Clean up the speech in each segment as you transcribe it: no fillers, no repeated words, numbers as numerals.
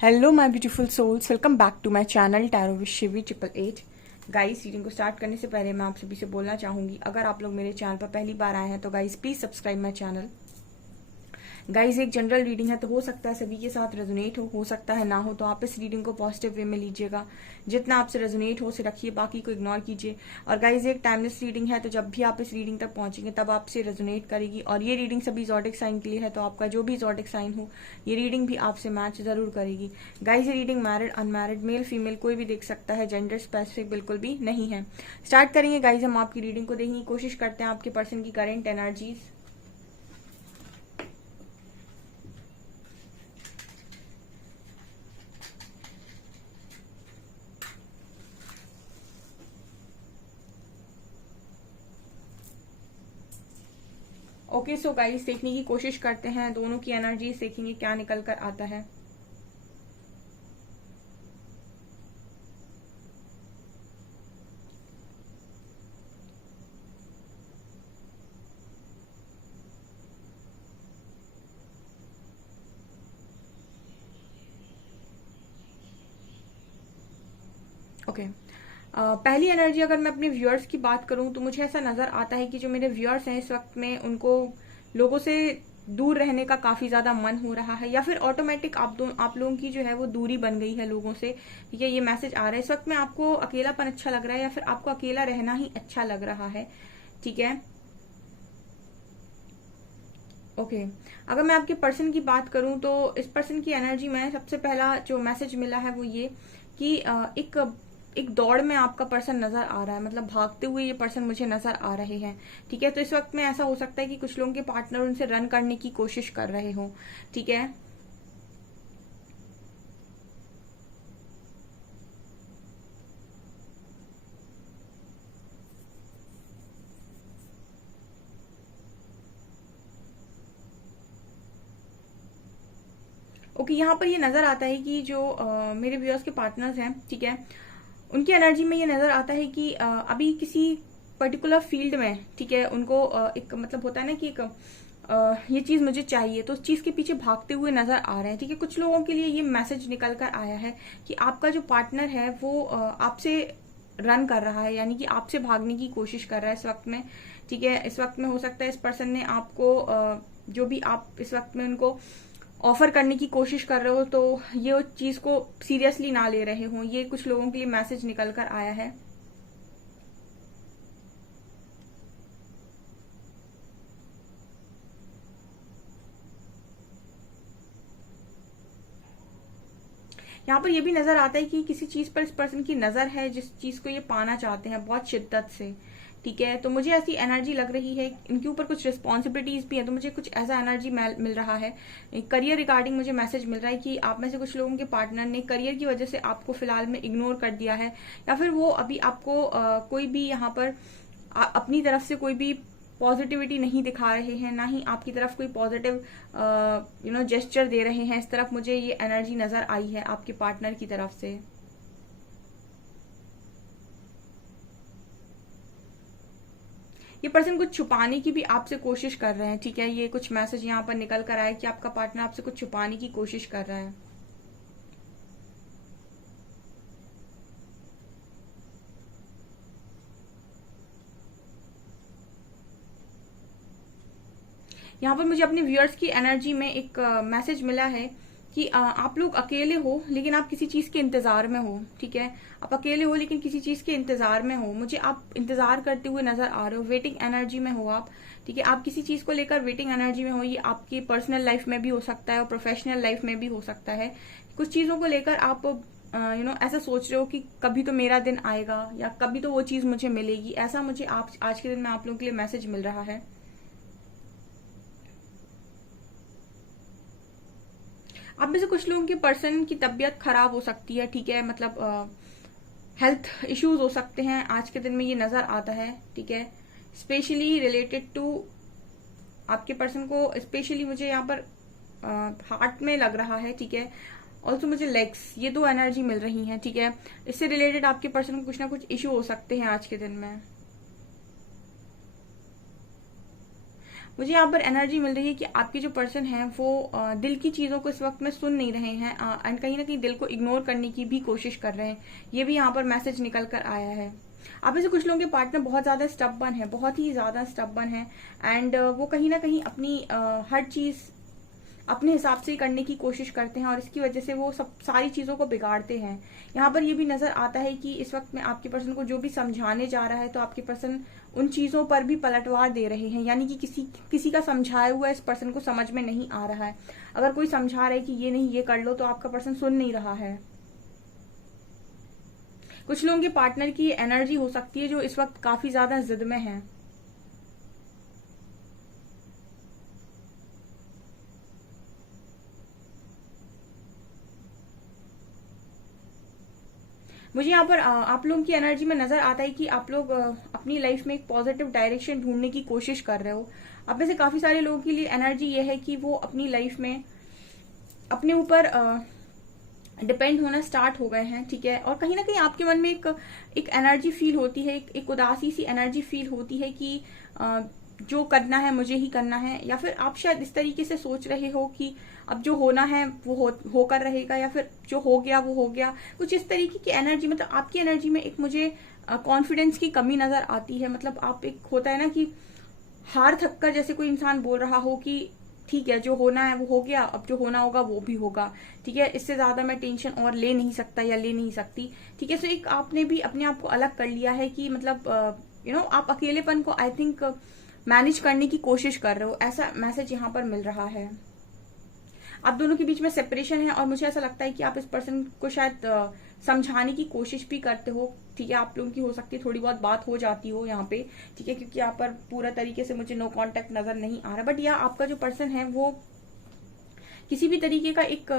Hello my beautiful souls, welcome back to my channel tarot with Shivi 888। Guys, reading को start करने से पहले मैं आप सभी से बोलना चाहूंगी, अगर आप लोग मेरे चैनल पर पहली बार आए हैं तो guys please subscribe my channel. Guys, एक जनरल रीडिंग है तो हो सकता है सभी के साथ रेजोनेट हो सकता है ना हो, तो आप इस रीडिंग को पॉजिटिव वे में लीजिएगा। जितना आपसे रेजोनेट हो उसे रखिए, बाकी को इग्नोर कीजिए। और गाइज, एक टाइमलेस रीडिंग है तो जब भी आप इस रीडिंग तक पहुंचेंगे तब आपसे रेजोनेट करेगी। और ये रीडिंग सभी ज़ोडिक साइन के लिए है, तो आपका जो भी ज़ोडिक साइन हो ये रीडिंग भी आपसे मैच जरूर करेगी। गाइज, ये reading married unmarried male female कोई भी देख सकता है, जेंडर स्पेसिफिक बिल्कुल भी नहीं है। स्टार्ट करेंगे गाइज, हम आपकी रीडिंग को देखने की कोशिश करते हैं आपके पर्सन की current energies. Okay, so guys देखने की कोशिश करते हैं दोनों की एनर्जीज, देखेंगे क्या निकल कर आता है। ओके, पहली एनर्जी अगर मैं अपने व्यूअर्स की बात करूं तो मुझे ऐसा नजर आता है कि जो मेरे व्यूअर्स हैं इस वक्त में उनको लोगों से दूर रहने का काफी ज्यादा मन हो रहा है, या फिर ऑटोमेटिक आप लोगों की जो है वो दूरी बन गई है लोगों से। ठीक है, ये मैसेज आ रहा है इस वक्त में आपको अकेलापन अच्छा लग रहा है या फिर आपको अकेला रहना ही अच्छा लग रहा है। ठीक है, ओके। अगर मैं आपके पर्सन की बात करूं तो इस पर्सन की एनर्जी में सबसे पहला जो मैसेज मिला है वो ये कि एक दौड़ में आपका पर्सन नजर आ रहा है, मतलब भागते हुए ये पर्सन मुझे नजर आ रहे हैं। ठीक है, तो इस वक्त में ऐसा हो सकता है कि कुछ लोगों के पार्टनर उनसे रन करने की कोशिश कर रहे हो। ठीक है, ओके। यहाँ पर ये नजर आता है कि जो मेरे व्यूअर्स के पार्टनर्स हैं, ठीक है, उनकी एनर्जी में ये नजर आता है कि अभी किसी पर्टिकुलर फील्ड में, ठीक है, उनको एक मतलब होता है ना कि एक ये चीज मुझे चाहिए, तो उस चीज के पीछे भागते हुए नजर आ रहे हैं। ठीक है, कुछ लोगों के लिए ये मैसेज निकल कर आया है कि आपका जो पार्टनर है वो आपसे रन कर रहा है, यानी कि आपसे भागने की कोशिश कर रहा है इस वक्त में। ठीक है, इस वक्त में हो सकता है इस पर्सन ने आपको जो भी आप इस वक्त में उनको ऑफर करने की कोशिश कर रहे हो तो ये उस चीज को सीरियसली ना ले रहे हो, ये कुछ लोगों के लिए मैसेज निकल कर आया है। यहाँ पर ये भी नजर आता है कि किसी चीज पर इस पर्सन की नजर है जिस चीज को ये पाना चाहते हैं बहुत शिद्दत से। ठीक है, तो मुझे ऐसी एनर्जी लग रही है, इनके ऊपर कुछ रिस्पॉन्सिबिलिटीज भी है, तो मुझे कुछ ऐसा एनर्जी मिल रहा है। करियर रिगार्डिंग मुझे मैसेज मिल रहा है कि आप में से कुछ लोगों के पार्टनर ने करियर की वजह से आपको फिलहाल में इग्नोर कर दिया है, या फिर वो अभी आपको कोई भी यहाँ पर अपनी तरफ से कोई भी पॉजिटिविटी नहीं दिखा रहे हैं, ना ही आपकी तरफ कोई पॉजिटिव जेस्चर दे रहे हैं। इस तरफ मुझे ये एनर्जी नजर आई है आपके पार्टनर की तरफ से। ये पर्सन कुछ छुपाने की भी आपसे कोशिश कर रहे हैं। ठीक है, ये कुछ मैसेज यहाँ पर निकल कर आया कि आपका पार्टनर आपसे कुछ छुपाने की कोशिश कर रहा है। यहाँ पर मुझे अपने व्यूअर्स की एनर्जी में एक मैसेज मिला है कि आप लोग अकेले हो लेकिन आप किसी चीज के इंतजार में हो। ठीक है, आप अकेले हो लेकिन किसी चीज के इंतजार में हो, मुझे आप इंतजार करते हुए नजर आ रहे हो, वेटिंग एनर्जी में हो आप। ठीक है, आप किसी चीज को लेकर वेटिंग एनर्जी में हो, ये आपकी पर्सनल लाइफ में भी हो सकता है और प्रोफेशनल लाइफ में भी हो सकता है। कुछ चीजों को लेकर आप ऐसा सोच रहे हो कि कभी तो मेरा दिन आएगा या कभी तो वो चीज मुझे मिलेगी, ऐसा मुझे आप आज के दिन में आप लोगों के लिए मैसेज मिल रहा है। आप में से कुछ लोगों के पर्सन की तबीयत खराब हो सकती है। ठीक है, मतलब हेल्थ इश्यूज हो सकते हैं आज के दिन में, ये नजर आता है। ठीक है, स्पेशली रिलेटेड टू आपके पर्सन को, स्पेशली मुझे यहाँ पर हार्ट में लग रहा है। ठीक है, ऑल्सो मुझे लेग्स, ये दो एनर्जी मिल रही हैं। ठीक है, इससे रिलेटेड आपके पर्सन को कुछ ना कुछ इश्यू हो सकते हैं आज के दिन में। मुझे यहाँ पर एनर्जी मिल रही है कि आपके जो पर्सन है वो दिल की चीजों को इस वक्त में सुन नहीं रहे हैं एंड कहीं ना कहीं दिल को इग्नोर करने की भी कोशिश कर रहे हैं। ये भी यहाँ पर मैसेज निकल कर आया है। आप में से कुछ लोगों के पार्टनर बहुत ज्यादा स्टबर्न है, बहुत ही ज्यादा स्टबर्न है एंड वो कहीं ना कहीं अपनी हर चीज अपने हिसाब से करने की कोशिश करते हैं और इसकी वजह से वो सब सारी चीजों को बिगाड़ते हैं। यहाँ पर ये भी नजर आता है कि इस वक्त में आपके पर्सन को जो भी समझाने जा रहा है तो आपके पर्सन उन चीजों पर भी पलटवार दे रहे हैं, यानी कि किसी का समझाया हुआ इस पर्सन को समझ में नहीं आ रहा है। अगर कोई समझा रहा है कि ये नहीं ये कर लो तो आपका पर्सन सुन नहीं रहा है। कुछ लोगों के पार्टनर की एनर्जी हो सकती है जो इस वक्त काफी ज्यादा जिद में है। मुझे यहाँ पर आप लोगों की एनर्जी में नजर आता है कि आप लोग अपनी लाइफ में एक पॉजिटिव डायरेक्शन ढूंढने की कोशिश कर रहे हो। आप में से काफी सारे लोगों के लिए एनर्जी ये है कि वो अपनी लाइफ में अपने ऊपर डिपेंड होना स्टार्ट हो गए हैं, ठीक है। और कहीं ना कहीं आपके मन में एक एनर्जी फील होती है, एक उदासी सी एनर्जी फील होती है कि जो करना है मुझे ही करना है, या फिर आप शायद इस तरीके से सोच रहे हो कि अब जो होना है वो होकर रहेगा, या फिर जो हो गया वो हो गया। कुछ इस तरीके की एनर्जी, मतलब आपकी एनर्जी में एक मुझे कॉन्फिडेंस की कमी नजर आती है। मतलब आप एक होता है ना कि हार थक कर जैसे कोई इंसान बोल रहा हो कि ठीक है जो होना है वो हो गया, अब जो होना होगा वो भी होगा, ठीक है, इससे ज्यादा मैं टेंशन और ले नहीं सकता या ले नहीं सकती, ठीक है। सो एक आपने भी अपने आप को अलग कर लिया है कि मतलब आप अकेलेपन को आई थिंक मैनेज करने की कोशिश कर रहे हो, ऐसा मैसेज यहाँ पर मिल रहा है। आप दोनों के बीच में सेपरेशन है और मुझे ऐसा लगता है कि आप इस पर्सन को शायद समझाने की कोशिश भी करते हो, ठीक है। आप लोगों की हो सकती है थोड़ी बहुत बात हो जाती हो यहाँ पे, ठीक है, क्योंकि यहाँ पर पूरा तरीके से मुझे नो कांटेक्ट नजर नहीं आ रहा। बट यह आपका जो पर्सन है वो किसी भी तरीके का एक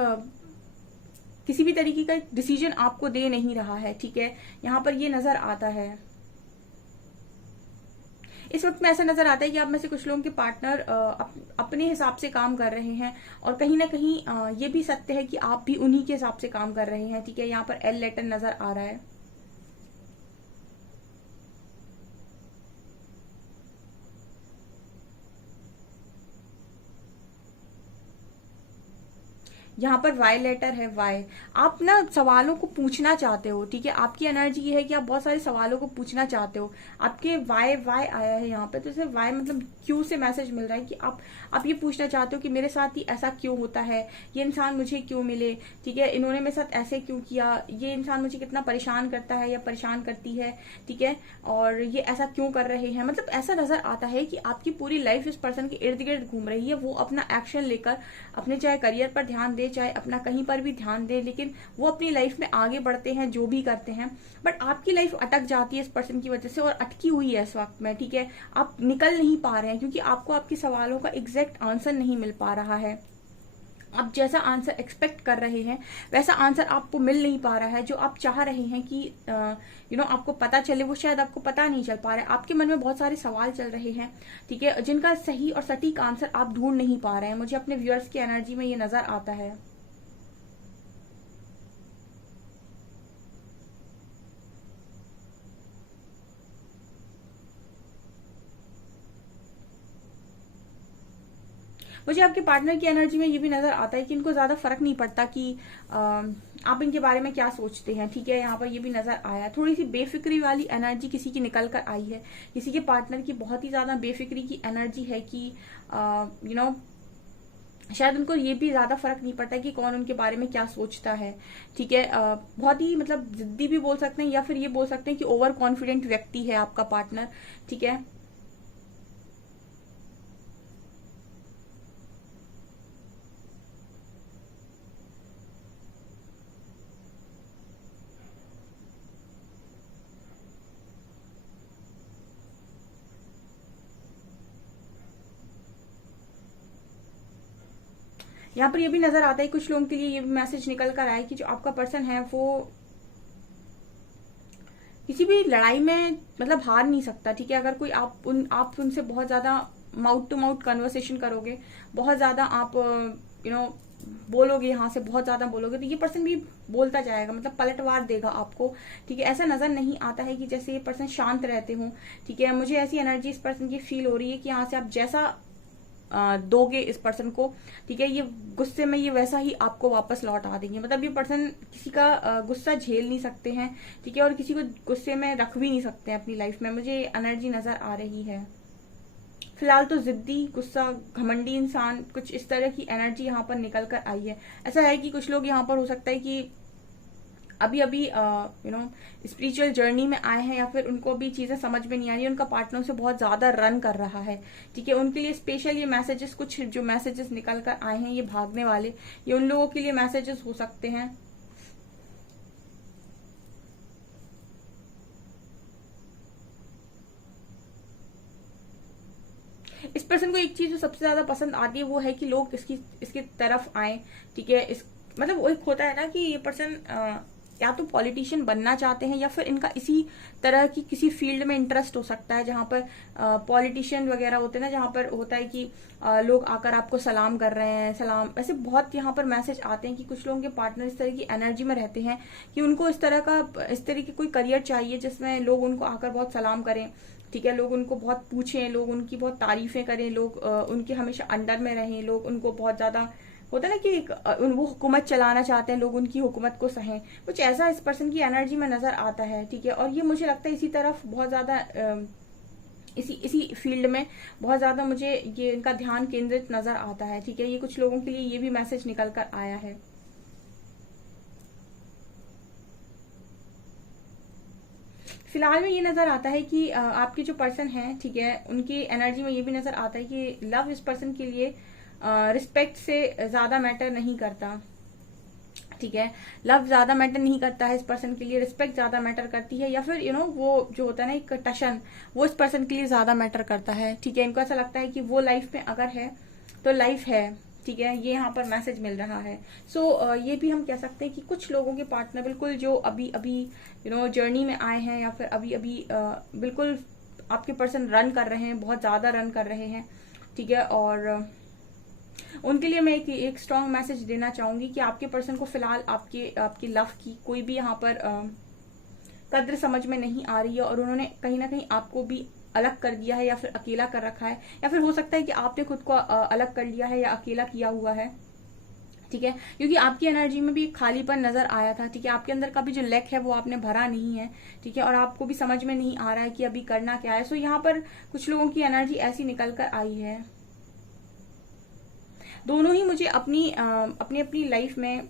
डिसीजन आपको दे नहीं रहा है, ठीक है। यहाँ पर ये नजर आता है। इस वक्त में ऐसा नजर आता है कि आप में से कुछ लोगों के पार्टनर अपने हिसाब से काम कर रहे हैं और कहीं ना कहीं ये भी सत्य है कि आप भी उन्हीं के हिसाब से काम कर रहे हैं, ठीक है। यहाँ पर एल लेटर नजर आ रहा है। यहाँ पर वाई लेटर है। वाई, आप ना सवालों को पूछना चाहते हो, ठीक है। आपकी एनर्जी ये है कि आप बहुत सारे सवालों को पूछना चाहते हो। आपके वाई आया है यहाँ पे, तो जैसे वाई मतलब क्यों से मैसेज मिल रहा है कि आप ये पूछना चाहते हो कि मेरे साथ ही ऐसा क्यों होता है, ये इंसान मुझे क्यों मिले, ठीक है, इन्होंने मेरे साथ ऐसे क्यों किया, ये इंसान मुझे कितना परेशान करता है या परेशान करती है, ठीक है, और ये ऐसा क्यों कर रहे हैं। मतलब ऐसा नजर आता है कि आपकी पूरी लाइफ इस पर्सन के इर्द गिर्द घूम रही है। वो अपना एक्शन लेकर अपने चाहे करियर पर ध्यान दे चाहे अपना कहीं पर भी ध्यान दे, लेकिन वो अपनी लाइफ में आगे बढ़ते हैं जो भी करते हैं। बट आपकी लाइफ अटक जाती है इस पर्सन की वजह से और अटकी हुई है इस वक्त में, ठीक है। आप निकल नहीं पा रहे हैं क्योंकि आपको आपके सवालों का एग्जैक्ट आंसर नहीं मिल पा रहा है। आप जैसा आंसर एक्सपेक्ट कर रहे हैं वैसा आंसर आपको मिल नहीं पा रहा है। जो आप चाह रहे हैं कि आपको पता चले, वो शायद आपको पता नहीं चल पा रहा है। आपके मन में बहुत सारे सवाल चल रहे हैं, ठीक है, जिनका सही और सटीक आंसर आप ढूंढ नहीं पा रहे हैं। मुझे अपने व्यूअर्स की एनर्जी में ये नजर आता है। मुझे आपके पार्टनर की एनर्जी में ये भी नजर आता है कि इनको ज्यादा फर्क नहीं पड़ता कि आप इनके बारे में क्या सोचते हैं, ठीक है। यहाँ पर ये भी नजर आया, थोड़ी सी बेफिक्री वाली एनर्जी किसी की निकल कर आई है। किसी के पार्टनर की बहुत ही ज्यादा बेफिक्री की एनर्जी है कि शायद उनको ये भी ज्यादा फर्क नहीं पड़ता कि कौन उनके बारे में क्या सोचता है, ठीक है। बहुत ही मतलब जिद्दी भी बोल सकते हैं या फिर ये बोल सकते हैं कि ओवर कॉन्फिडेंट व्यक्ति है आपका पार्टनर, ठीक है। यहाँ पर ये भी नजर आता है कुछ लोगों के लिए ये भी मैसेज निकल कर आया कि जो आपका पर्सन है वो किसी भी लड़ाई में मतलब हार नहीं सकता, ठीक है। अगर कोई आप उनसे बहुत ज्यादा माउथ टू माउथ कन्वर्सेशन करोगे, बहुत ज्यादा आप बोलोगे, यहाँ से बहुत ज्यादा बोलोगे, तो ये पर्सन भी बोलता जाएगा, मतलब पलटवार देगा आपको, ठीक है। ऐसा नजर नहीं आता है कि जैसे ये पर्सन शांत रहते हो, ठीक है। मुझे ऐसी एनर्जी इस पर्सन की फील हो रही है कि यहाँ से आप जैसा दोगे इस पर्सन को, ठीक है, ये गुस्से में ये वैसा ही आपको वापस लौट आ देंगे। मतलब ये पर्सन किसी का गुस्सा झेल नहीं सकते हैं, ठीक है, और किसी को गुस्से में रख भी नहीं सकते हैं अपनी लाइफ में। मुझे एनर्जी नजर आ रही है फिलहाल तो। जिद्दी, गुस्सा, घमंडी इंसान, कुछ इस तरह की एनर्जी यहाँ पर निकल कर आई है। ऐसा है कि कुछ लोग यहाँ पर हो सकता है कि अभी अभी स्पिरिचुअल जर्नी में आए हैं, या फिर उनको अभी चीजें समझ में नहीं आ रही, उनका पार्टनर से बहुत ज्यादा रन कर रहा है, ठीक है। उनके लिए स्पेशल ये मैसेजेस, कुछ जो मैसेजेस निकल कर आए हैं ये भागने वाले, ये उन लोगों के लिए मैसेजेस हो सकते हैं। इस पर्सन को एक चीज जो सबसे ज्यादा पसंद आती है वो है कि लोग इसकी तरफ आए, ठीक है। इस मतलब वो एक होता है ना कि ये पर्सन या तो पॉलिटिशियन बनना चाहते हैं, या फिर इनका इसी तरह की किसी फील्ड में इंटरेस्ट हो सकता है जहां पर पॉलिटिशियन वगैरह होते हैं ना, जहां पर होता है कि लोग आकर आपको सलाम कर रहे हैं, सलाम, ऐसे बहुत यहाँ पर मैसेज आते हैं कि कुछ लोगों के पार्टनर इस तरह की एनर्जी में रहते हैं कि उनको इस तरह की कोई करियर चाहिए जिसमें लोग उनको आकर बहुत सलाम करें, ठीक है, लोग उनको बहुत पूछें, लोग उनकी बहुत तारीफें करें, लोग उनके हमेशा अंडर में रहें, लोग उनको बहुत ज्यादा होता है ना कि वो हुकूमत चलाना चाहते हैं, लोग उनकी हुकूमत को सहें। कुछ ऐसा इस पर्सन की एनर्जी में नजर आता है, ठीक है। और ये मुझे लगता है इसी तरफ बहुत ज्यादा इसी फील्ड में बहुत ज्यादा मुझे ये इनका ध्यान केंद्रित नजर आता है, ठीक है। ये कुछ लोगों के लिए ये भी मैसेज निकल कर आया है। फिलहाल में ये नजर आता है कि आपके जो पर्सन है, ठीक है, उनकी एनर्जी में ये भी नजर आता है कि लव इस पर्सन के लिए रिस्पेक्ट से ज्यादा मैटर नहीं करता, ठीक है। लव ज्यादा मैटर नहीं करता है इस पर्सन के लिए, रिस्पेक्ट ज्यादा मैटर करती है, या फिर वो जो होता है ना एक टशन, वो इस पर्सन के लिए ज्यादा मैटर करता है, ठीक है। इनको ऐसा लगता है कि वो लाइफ में अगर है तो लाइफ है, ठीक है। ये यहाँ पर मैसेज मिल रहा है। सो ये भी हम कह सकते हैं कि कुछ लोगों के पार्टनर बिल्कुल जो अभी अभी जर्नी में आए हैं, या फिर अभी अभी बिल्कुल आपके पर्सन रन कर रहे हैं, बहुत ज्यादा रन कर रहे हैं, ठीक है। और उनके लिए मैं एक स्ट्रॉन्ग मैसेज देना चाहूंगी कि आपके पर्सन को फिलहाल आपकी लव की कोई भी यहाँ पर कद्र समझ में नहीं आ रही है, और उन्होंने कहीं ना कहीं आपको भी अलग कर दिया है, या फिर अकेला कर रखा है, या फिर हो सकता है कि आपने खुद को अलग कर लिया है या अकेला किया हुआ है, ठीक है। क्योंकि आपकी एनर्जी में भी एक खालीपन नजर आया था, ठीक है। आपके अंदर का भी जो लैक है वो आपने भरा नहीं है, ठीक है, और आपको भी समझ में नहीं आ रहा है कि अभी करना क्या है। सो यहाँ पर कुछ लोगों की एनर्जी ऐसी निकल कर आई है। दोनों ही मुझे अपनी अपनी लाइफ में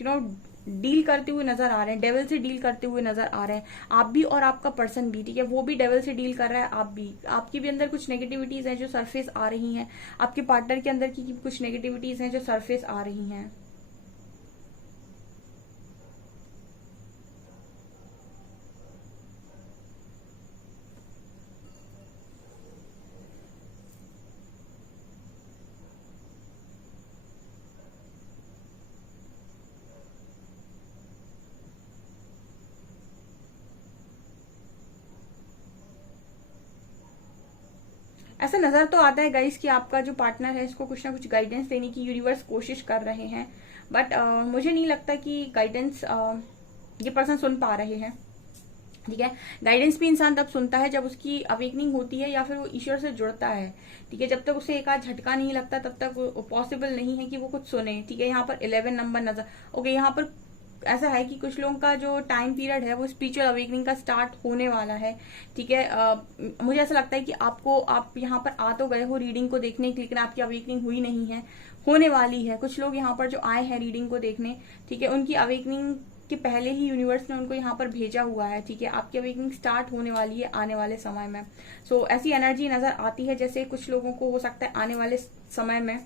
डील करते हुए नजर आ रहे हैं, डेविल से डील करते हुए नजर आ रहे हैं, आप भी और आपका पर्सन भी, ठीक है। वो भी डेविल से डील कर रहा है, आप भी, आपकी भी अंदर कुछ नेगेटिविटीज हैं जो सरफेस आ रही हैं, आपके पार्टनर के अंदर की कुछ नेगेटिविटीज हैं जो सरफेस आ रही हैं। ऐसा नजर तो आता है गाइस कि आपका जो पार्टनर है इसको कुछ ना कुछ गाइडेंस देने की यूनिवर्स कोशिश कर रहे हैं, बट मुझे नहीं लगता कि गाइडेंस ये पर्सन सुन पा रहे हैं, ठीक है। गाइडेंस भी इंसान तब सुनता है जब उसकी अवेकनिंग होती है, या फिर वो ईश्वर से जुड़ता है, ठीक है। जब तक उसे एक आध झटका नहीं लगता तब तक पॉसिबल नहीं है कि वो कुछ सुने, ठीक है। यहाँ पर 11 नंबर नजर, ओके, यहाँ पर ऐसा है कि कुछ लोगों का जो टाइम पीरियड है वो स्पिरिचुअल अवेकनिंग का स्टार्ट होने वाला है, ठीक है। मुझे ऐसा लगता है कि आप यहाँ पर आ तो गए हो रीडिंग को देखने के लिए, लेकिन आपकी अवेकनिंग हुई नहीं है, होने वाली है। कुछ लोग यहाँ पर जो आए हैं रीडिंग को देखने, ठीक है, उनकी अवेकनिंग के पहले ही यूनिवर्स ने उनको यहाँ पर भेजा हुआ है, ठीक है। आपकी अवेकनिंग स्टार्ट होने वाली है आने वाले समय में। सो ऐसी एनर्जी नजर आती है जैसे कुछ लोगों को हो सकता है आने वाले समय में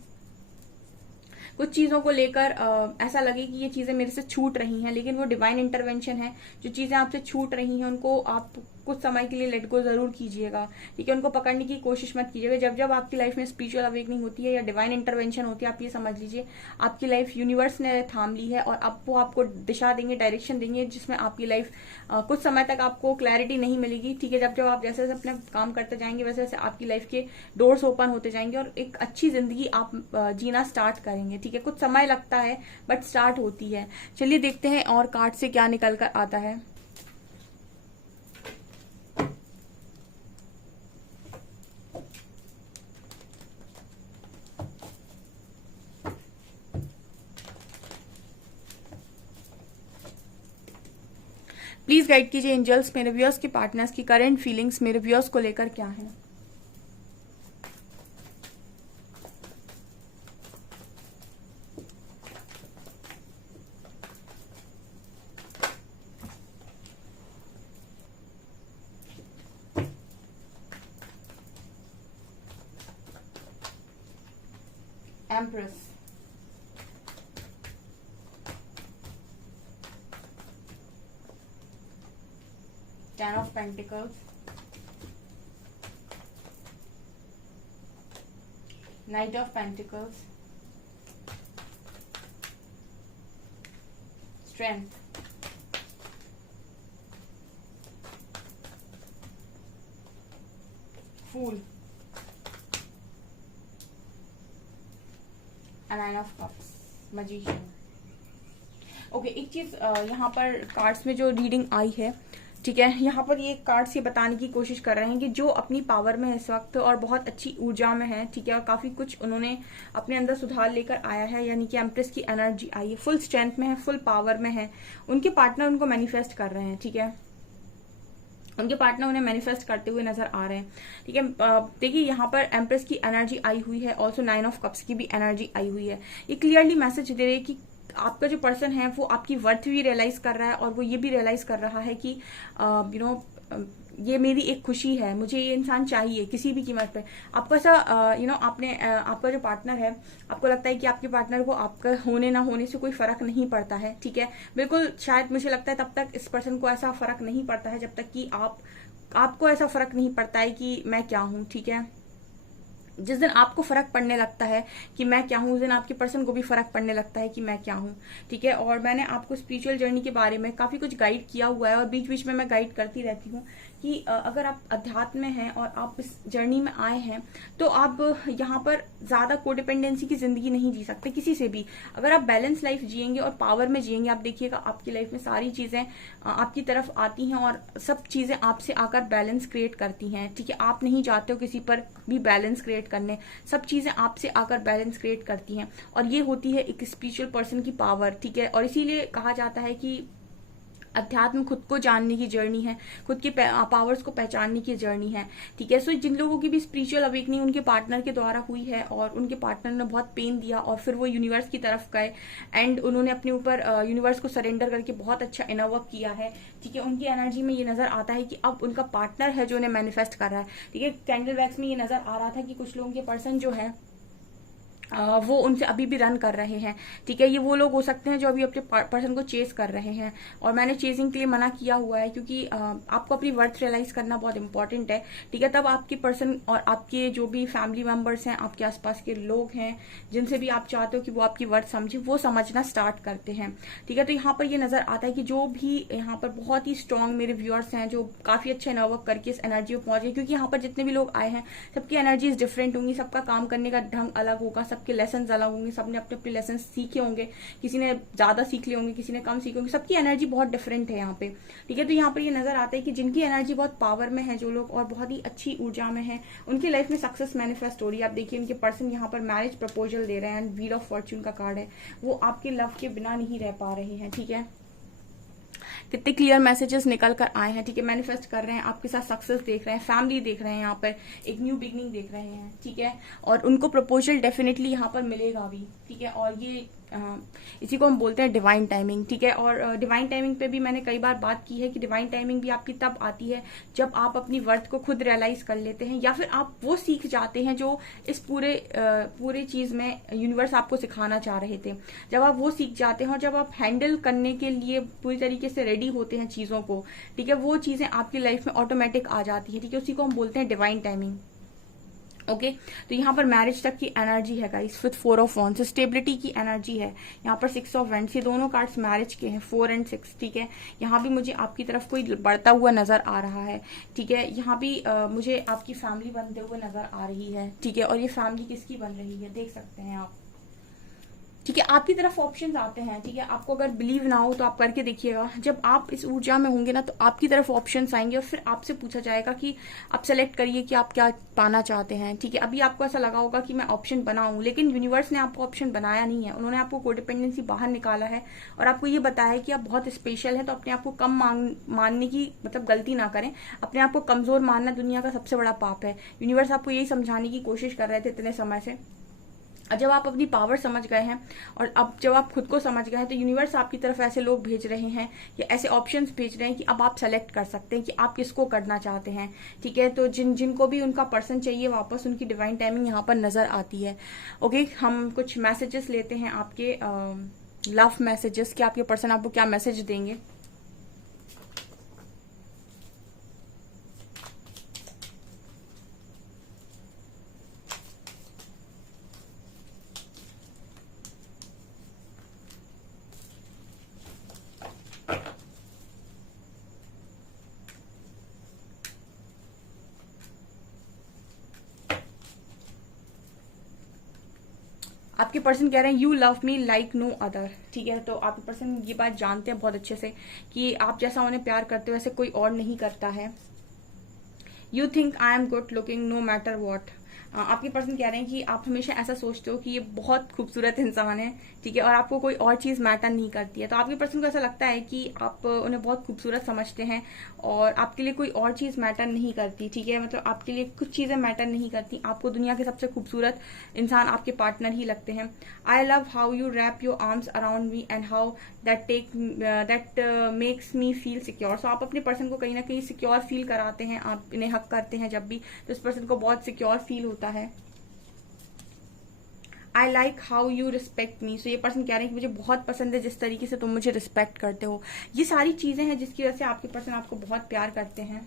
कुछ चीजों को लेकर ऐसा लगे कि ये चीजें मेरे से छूट रही हैं, लेकिन वो डिवाइन इंटरवेंशन है। जो चीजें आपसे छूट रही हैं उनको आप कुछ समय के लिए लेट गो जरूर कीजिएगा, ठीक है। उनको पकड़ने की कोशिश मत कीजिएगा। जब जब आपकी लाइफ में स्पिरिचुअल अवेकनिंग होती है या डिवाइन इंटरवेंशन होती है, आप ये समझ लीजिए आपकी लाइफ यूनिवर्स ने थाम ली है, और अब वो आपको दिशा देंगे, डायरेक्शन देंगे, जिसमें आपकी लाइफ कुछ समय तक आपको क्लैरिटी नहीं मिलेगी, ठीक है। जब जब आप जैसे जैसे अपने काम करते जाएंगे वैसे वैसे आपकी लाइफ के डोर्स ओपन होते जाएंगे, और एक अच्छी जिंदगी आप जीना स्टार्ट करेंगे, ठीक है। कुछ समय लगता है बट स्टार्ट होती है। चलिए देखते हैं और कार्ड से क्या निकल कर आता है। प्लीज गाइड कीजिए एंजल्स, मेरे व्यूअर्स के पार्टनर्स की करंट फीलिंग्स मेरे व्यूअर्स को लेकर क्या है। Empress, Ten of Pentacles, Knight of Pentacles, Strength, Fool, Nine of Cups, Magician। Okay, एक चीज यहाँ पर कार्ड्स में जो रीडिंग आई है, ठीक है, यहाँ पर ये कार्ड्स ये बताने की कोशिश कर रहे हैं कि जो अपनी पावर में है इस वक्त और बहुत अच्छी ऊर्जा में है, ठीक है, और काफी कुछ उन्होंने अपने अंदर सुधार लेकर आया है, यानी कि एम्प्रेस की एनर्जी आई है, फुल स्ट्रेंथ में है, फुल पावर में है। उनके पार्टनर उनको मैनिफेस्ट कर रहे हैं, ठीक है, उनके पार्टनर उन्हें मैनिफेस्ट करते हुए नजर आ रहे हैं, ठीक है। देखिए यहाँ पर एम्प्रेस की एनर्जी आई हुई है, ऑल्सो 9 ऑफ कप्स की भी एनर्जी आई हुई है। ये क्लियरली मैसेज दे रहे हैं कि आपका जो पर्सन है वो आपकी वर्थ भी रियलाइज कर रहा है और वो ये भी रियलाइज कर रहा है कि ये मेरी एक खुशी है, मुझे ये इंसान चाहिए किसी भी कीमत पे। आपको ऐसा आपने आपका जो पार्टनर है, आपको लगता है कि आपके पार्टनर को आपका होने ना होने से कोई फर्क नहीं पड़ता है, ठीक है, बिल्कुल। शायद मुझे लगता है तब तक इस पर्सन को ऐसा फर्क नहीं पड़ता है जब तक कि आपको ऐसा फर्क नहीं पड़ता है कि मैं क्या हूं, ठीक है। जिस दिन आपको फर्क पड़ने लगता है कि मैं क्या हूं, उस दिन आपके पर्सन को भी फर्क पड़ने लगता है कि मैं क्या हूं, ठीक है। और मैंने आपको स्पिरिचुअल जर्नी के बारे में काफी कुछ गाइड किया हुआ है और बीच बीच में मैं गाइड करती रहती हूँ कि अगर आप अध्यात्म में हैं और आप इस जर्नी में आए हैं तो आप यहाँ पर ज्यादा कोडिपेंडेंसी की जिंदगी नहीं जी सकते किसी से भी। अगर आप बैलेंस लाइफ जिएंगे और पावर में जिएंगे, आप देखिएगा आपकी लाइफ में सारी चीजें आपकी तरफ आती हैं और सब चीजें आपसे आकर बैलेंस क्रिएट करती हैं, ठीक है। आप नहीं चाहते हो किसी पर भी बैलेंस क्रिएट करने, सब चीजें आपसे आकर बैलेंस क्रिएट करती हैं और ये होती है एक स्पिरिचुअल पर्सन की पावर, ठीक है। और इसीलिए कहा जाता है कि अध्यात्म खुद को जानने की जर्नी है, खुद के पावर्स को पहचानने की जर्नी है, ठीक है। सो जिन लोगों की भी स्पिरिचुअल अवेकनिंग उनके पार्टनर के द्वारा हुई है और उनके पार्टनर ने बहुत पेन दिया और फिर वो यूनिवर्स की तरफ गए एंड उन्होंने अपने ऊपर यूनिवर्स को सरेंडर करके बहुत अच्छा इनर वर्क किया है, ठीक है। उनकी एनर्जी में ये नजर आता है कि अब उनका पार्टनर है जो उन्हें मैनिफेस्ट कर रहा है, ठीक है। कैंडल वैक्स में ये नजर आ रहा था कि कुछ लोगों के पर्सन जो है वो उनसे अभी भी रन कर रहे हैं, ठीक है। ये वो लोग हो सकते हैं जो अभी अपने पर्सन को चेस कर रहे हैं और मैंने चेजिंग के लिए मना किया हुआ है क्योंकि आपको अपनी वर्थ रियलाइज करना बहुत इंपॉर्टेंट है, ठीक है। तब आपके पर्सन और आपके जो भी फैमिली मेंबर्स हैं, आपके आसपास के लोग हैं जिनसे भी आप चाहते हो कि वो आपकी वर्थ समझे, वो समझना स्टार्ट करते हैं, ठीक है। तो यहाँ पर ये नजर आता है कि जो भी यहाँ पर बहुत ही स्ट्रांग मेरे व्यूअर्स हैं जो काफी अच्छे इनवर्क करके इस एनर्जी में पहुंचे, क्योंकि यहाँ पर जितने भी लोग आए हैं सबकी एनर्जीज डिफरेंट होंगी, सबका काम करने का ढंग अलग होगा, सबके लेसन अलग होंगे, सबने अपने अपने लेसन सीखे होंगे, किसी ने ज्यादा सीख लिए होंगे, किसी ने कम सीखे होंगे, सबकी एनर्जी बहुत डिफरेंट है यहाँ पे, ठीक है। तो यहाँ पर ये नजर आता है कि जिनकी एनर्जी बहुत पावर में है, जो लोग और बहुत ही अच्छी ऊर्जा में है, उनकी लाइफ में सक्सेस मैनिफेस्ट हो रही है। आप देखिए उनके पर्सन यहाँ पर मैरिज प्रपोजल दे रहे हैं, व्हील ऑफ फॉर्च्यून का कार्ड है, वो आपके लव के बिना नहीं रह पा रहे हैं, ठीक है। कितने क्लियर मैसेजेस निकल कर आए हैं, ठीक है। मैनिफेस्ट कर रहे हैं, आपके साथ सक्सेस देख रहे हैं, फैमिली देख रहे हैं, यहाँ पर एक न्यू बिगनिंग देख रहे हैं, ठीक है। और उनको प्रपोजल डेफिनेटली यहाँ पर मिलेगा भी, ठीक है। और ये इसी को हम बोलते हैं डिवाइन टाइमिंग, ठीक है। और डिवाइन टाइमिंग पे भी मैंने कई बार बात की है कि डिवाइन टाइमिंग भी आपकी तब आती है जब आप अपनी वर्थ को खुद रियलाइज कर लेते हैं या फिर आप वो सीख जाते हैं जो इस पूरे चीज में यूनिवर्स आपको सिखाना चाह रहे थे। जब आप वो सीख जाते हैं और जब आप हैंडल करने के लिए पूरी तरीके से रेडी होते हैं चीजों को, ठीक है, वो चीजें आपकी लाइफ में ऑटोमेटिक आ जाती है, ठीक है। उसी को हम बोलते हैं डिवाइन टाइमिंग, ओके। तो यहाँ पर मैरिज तक की एनर्जी है guys with 4 of wands, stability की एनर्जी है। यहाँ पर 6 ऑफ वैंड्स, ये दोनों कार्ड्स मैरिज के हैं, 4 और 6, ठीक है। यहाँ भी मुझे आपकी तरफ कोई बढ़ता हुआ नजर आ रहा है, ठीक है। यहाँ भी मुझे आपकी फैमिली बनते हुए नजर आ रही है, ठीक है। और ये फैमिली किसकी बन रही है देख सकते हैं आप, ठीक है, आपकी तरफ ऑप्शंस आते हैं। ठीक है, आपको अगर बिलीव ना हो तो आप करके देखिएगा। जब आप इस ऊर्जा में होंगे ना तो आपकी तरफ ऑप्शंस आएंगे और फिर आपसे पूछा जाएगा कि आप सेलेक्ट करिए कि आप क्या पाना चाहते हैं। ठीक है, अभी आपको ऐसा लगा होगा कि मैं ऑप्शन बनाऊं, लेकिन यूनिवर्स ने आपको ऑप्शन बनाया नहीं है। उन्होंने आपको कोडिपेंडेंसी बाहर निकाला है और आपको ये बताया है कि आप बहुत स्पेशल हैं। तो अपने आप को कम मानने की मतलब गलती ना करें। अपने आप को कमजोर मानना दुनिया का सबसे बड़ा पाप है। यूनिवर्स आपको यही समझाने की कोशिश कर रहे थे इतने समय से। जब आप अपनी पावर समझ गए हैं और अब जब आप खुद को समझ गए हैं तो यूनिवर्स आपकी तरफ ऐसे लोग भेज रहे हैं या ऐसे ऑप्शंस भेज रहे हैं कि अब आप सेलेक्ट कर सकते हैं कि आप किसको करना चाहते हैं। ठीक है, तो जिनको भी उनका पर्सन चाहिए वापस उनकी डिवाइन टाइमिंग यहाँ पर नजर आती है। ओके, हम कुछ मैसेजेस लेते हैं आपके लव मैसेजेस कि आपके पर्सन आपको क्या मैसेज देंगे। आपके पर्सन कह रहे हैं you love me like no other. ठीक है, तो आपके पर्सन ये बात जानते हैं बहुत अच्छे से कि आप जैसा उन्हें प्यार करते हो वैसे कोई और नहीं करता है। You think I am good looking no matter what. आपके पर्सन कह रहे हैं कि आप हमेशा ऐसा सोचते हो कि ये बहुत खूबसूरत इंसान है। ठीक है, और आपको कोई और चीज मैटर नहीं करती है। तो आपके पर्सन को ऐसा लगता है कि आप उन्हें बहुत खूबसूरत समझते हैं और आपके लिए कोई और चीज मैटर नहीं करती। ठीक है, मतलब आपके लिए कुछ चीजें मैटर नहीं करती। आपको दुनिया के सबसे खूबसूरत इंसान आपके पार्टनर ही लगते हैं। I love how you wrap your arms around me and how that makes me feel secure. So आप अपने पर्सन को कहीं ना कहीं सिक्योर फील कराते हैं। आप इन्हें हक करते हैं जब भी, तो इस पर्सन को बहुत सिक्योर फील होता है। I like how you respect me. So ये पर्सन कह रहे हैं कि मुझे बहुत पसंद है जिस तरीके से तुम मुझे रिस्पेक्ट करते हो। ये सारी चीजें हैं जिसकी वजह से आपके पर्सन आपको बहुत प्यार करते हैं।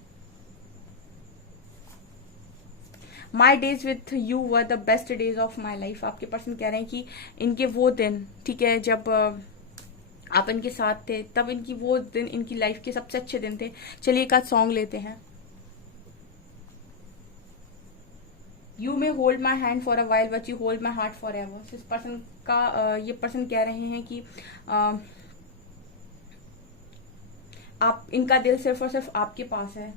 My days with you were the best days of my life. आपके पर्सन कह रहे हैं कि इनके वो दिन, ठीक है, जब आप इनके साथ थे तब इनकी वो दिन इनकी लाइफ के सबसे अच्छे दिन थे। चलिए एक आध सॉन्ग लेते हैं। You may hold my hand for a while but you hold my heart for ever. इस पर्सन का ये पर्सन कह रहे हैं कि आप इनका दिल सिर्फ और सिर्फ आपके पास है।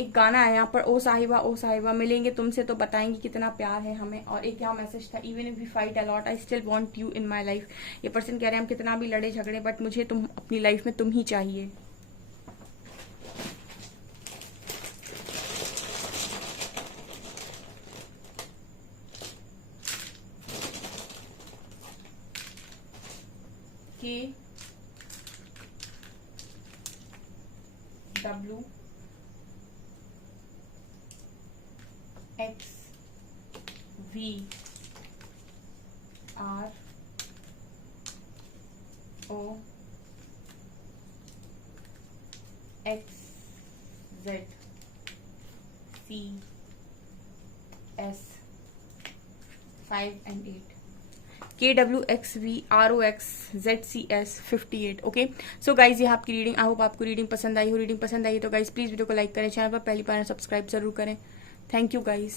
एक गाना है यहाँ पर, ओ साहिबा मिलेंगे तुमसे तो बताएंगे कितना प्यार है हमें। और एक यहाँ मैसेज था, even if we fight a lot I still want you in my life. ये पर्सन कह रहे हैं हम कितना भी लड़े झगड़े बट मुझे तुम अपनी लाइफ में तुम ही चाहिए। KWXVROXZ CS 5 and 8। KWXVROXZCS 58। Okay, so guys ये आपकी रीडिंग। आई होप आपको रीडिंग पसंद आई हो। रीडिंग पसंद आई तो गाइज प्लीज वीडियो को लाइक करें, चैनल पर पहली बार सब्सक्राइब जरूर करें। Thank you guys.